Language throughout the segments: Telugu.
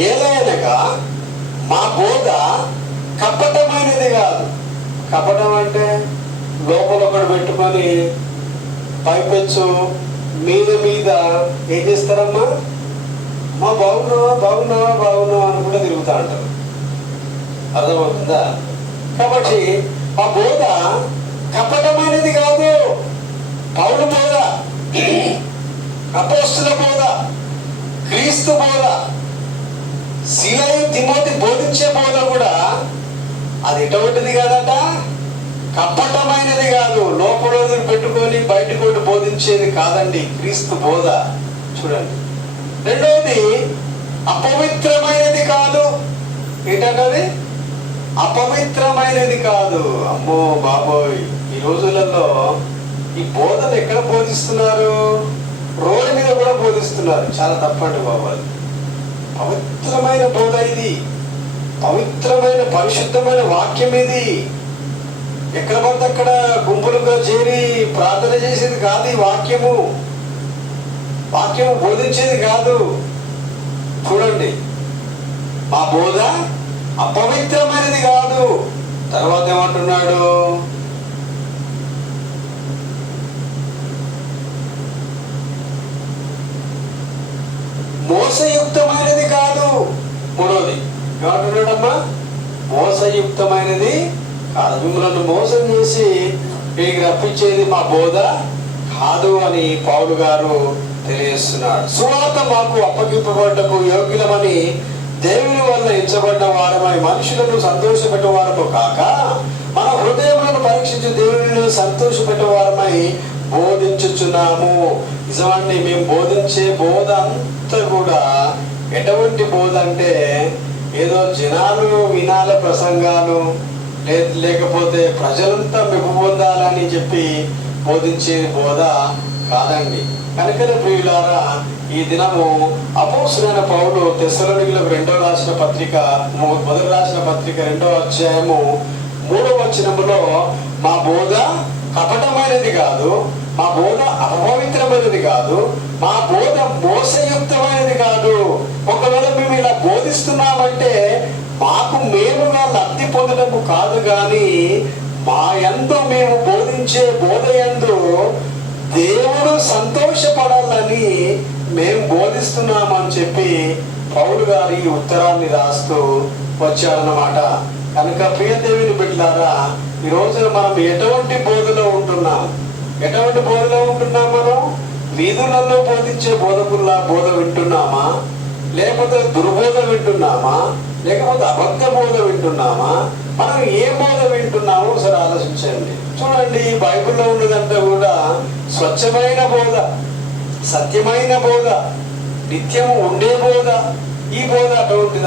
ఏలైనగా మా బోధ కపటమైనది కాదు. కపటం అంటే లోపల ఒకటి పెట్టుకొని పైపెచ్చు మీద మీద ఏం చేస్తారమ్మా? మా బాగున్నావా బాగున్నావా బాగున్నావా అని కూడా తిరుగుతూ అంటారు అర్థమవుతుందా? కాబట్టి ఆ బోధ కపటమైనది కాదు. పౌరు బోధ అపోస్తుల బోధ క్రీస్తు బోధ శిలయు తిమోతి బోధించే బోధ కూడా అది ఎటువంటిది కాదట? కపటమైనది కాదు. లోపల పెట్టుకొని బయటకోటి బోధించేది కాదండి క్రీస్తు బోధ. చూడండి. రెండవది అపవిత్రమైనది కాదు. ఏంటంటే అపవిత్రమైనది కాదు. అమ్మో బాబోయ్. ఈ రోజులలో ఈ బోధన ఎక్కడ బోధిస్తున్నారు? రోడ్డు మీద కూడా బోధిస్తున్నారు. చాలా తప్పండి బాబు పవిత్రమైన బోధ ఇది. పవిత్రమైన పరిశుద్ధమైన వాక్యం ఇది. ఎక్కడ పడితే అక్కడ గుంపులుగా చేరి ప్రార్థన చేసేది కాదు ఈ వాక్యము. వాక్యము బోధించేది కాదు. చూడండి. ఆ బోధ అపవిత్రమైనది కాదు. తర్వాత ఏమంటున్నాడు? మోసయుక్తమైన మూడవది ఏమంటున్నాడమ్మా మోసయుక్తమైనది కాదు. మిమ్మల్ని మోసం చేసి మీకు రప్పించేది మా బోధ కాదు అని పౌలు గారు తెలియజేస్తున్నాడు. సువార్త మాకు అప్పగింపబడ్డకు యోగ్యులమని దేవుని వల్ల ఎంచబడ్డ వారమై మనుషులను సంతోషపెట్టే వారము కాక మన హృదయములను పరీక్షించి దేవుని సంతోషపెట్టే వారమై బోధించుచున్నాము. నిజమాన్ని మేము బోధించే బోధ అంతా కూడా ఎటువంటి బోధ అంటే ఏదో జనాలు వినాల ప్రసంగాలు లే- లేకపోతే ప్రజలంతా మెప్పు పొందాలని చెప్పి బోధించే బోధ కాదండి. కనుకనే ప్రియులారా ఈ దినము అపోసులైన పౌలు తెసలోనికులకు రెండో రాసిన పత్రిక మొదటి రాసిన పత్రిక రెండో అధ్యాయము మూడవ వచనంలో మా బోధ కపటమైనది కాదు మా బోధ అపవిత్రమైనది కాదు మా బోధ మోసయుక్తమైనది కాదు. ఒకవేళ మేము ఇలా బోధిస్తున్నామంటే మాకు మేముగా లబ్ధి పొందడము కాదు కానీ మా ఎందు మేము బోధించే బోధ ఎందు దేవుడు సంతోషపడాలని మేము బోధిస్తున్నామని చెప్పి పౌలు గారి ఉత్తరాన్ని రాస్తూ వచ్చారన్నమాట. కనుక ప్రియదేవిని బిడ్డారా ఈ రోజున మనం ఎటువంటి బోధలో ఉంటున్నాం? ఎటువంటి బోధలో ఉంటున్నాం మనం? వీధులలో బోధించే బోధకుల్లా బోధ వింటున్నామా? లేకపోతే దుర్బోధ వింటున్నామా? లేకపోతే అబద్ధ బోధ వింటున్నామా? మనం ఏ బోధ వింటున్నామో ఒకసారి ఆలోచించండి. చూడండి బైబిల్లో ఉన్నదంటే కూడా స్వచ్ఛమైన బోధ సత్యమైన బోధ నిత్యం ఉండే బోధ ఈ బోధ అటువంటిది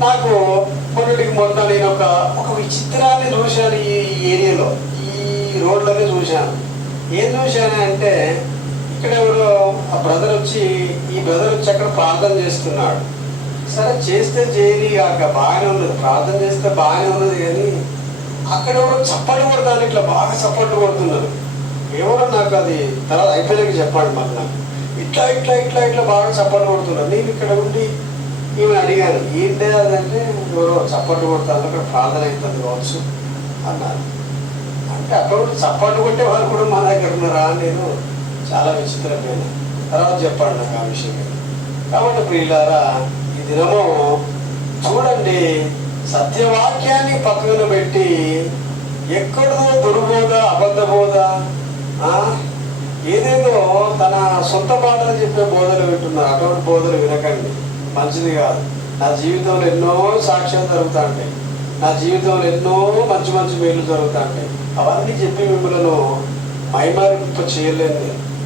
నాకు మొన్నటికి మొన్న నేను ఒక ఒక విచిత్రాన్ని చూశాను ఈ ఏరియాలో. ఈ రోడ్లోనే చూశాను. ఏం చూశాను అంటే ఇక్కడ ఎవరో ఆ బ్రదర్ వచ్చి ఈ బ్రదర్ వచ్చి అక్కడ ప్రార్థన చేస్తున్నాడు. సరే చేస్తే చేయని కాక బాగానే ఉన్నది. ప్రార్థన చేస్తే బాగానే ఉన్నది కానీ అక్కడ ఎవరో చప్పట్లు కొడతాను ఇట్లా బాగా చప్పట్లు కొడుతున్నారు. ఎవరో నాకు అది తర్వాత అయిపోయాక చెప్పండి మళ్ళీ నాకు. ఇట్లా ఇట్లా ఇట్లా ఇట్లా బాగా చప్పట్లు కొడుతున్నారు. నేను ఇక్కడ ఉండి ఈమె అడిగారు. ఏంటి అదంటే ఎవరో చప్పట్లు కొడతారు అక్కడ ప్రార్థన అవుతుంది కావచ్చు అన్నారు. అంటే అక్కడ చప్పట్లు కొట్టే వాళ్ళు కూడా మా దగ్గర ఉన్నారా నేను చాలా విచిత్రమైన. తర్వాత చెప్పాడు నాకు ఆ విషయం. కాబట్టి ప్రియులారా ఈ దినము చూడండి సత్యవాక్యాన్ని పక్కన పెట్టి ఎక్కడో దుర్బోధ అబద్ధ బోదా ఏదేదో తన సొంత పాటలు చెప్పే బోధలు వింటున్నారు. అటువంటి బోధలు వినకండి. మంచిది కాదు. నా జీవితంలో ఎన్నో సాక్ష్యం జరుగుతూ ఉంటాయి నా జీవితంలో ఎన్నో మంచి మంచి మేలు జరుగుతూ ఉంటాయి అవన్నీ చెప్పి మిమ్మల్ని మైమరింప చేయలేదు నేను.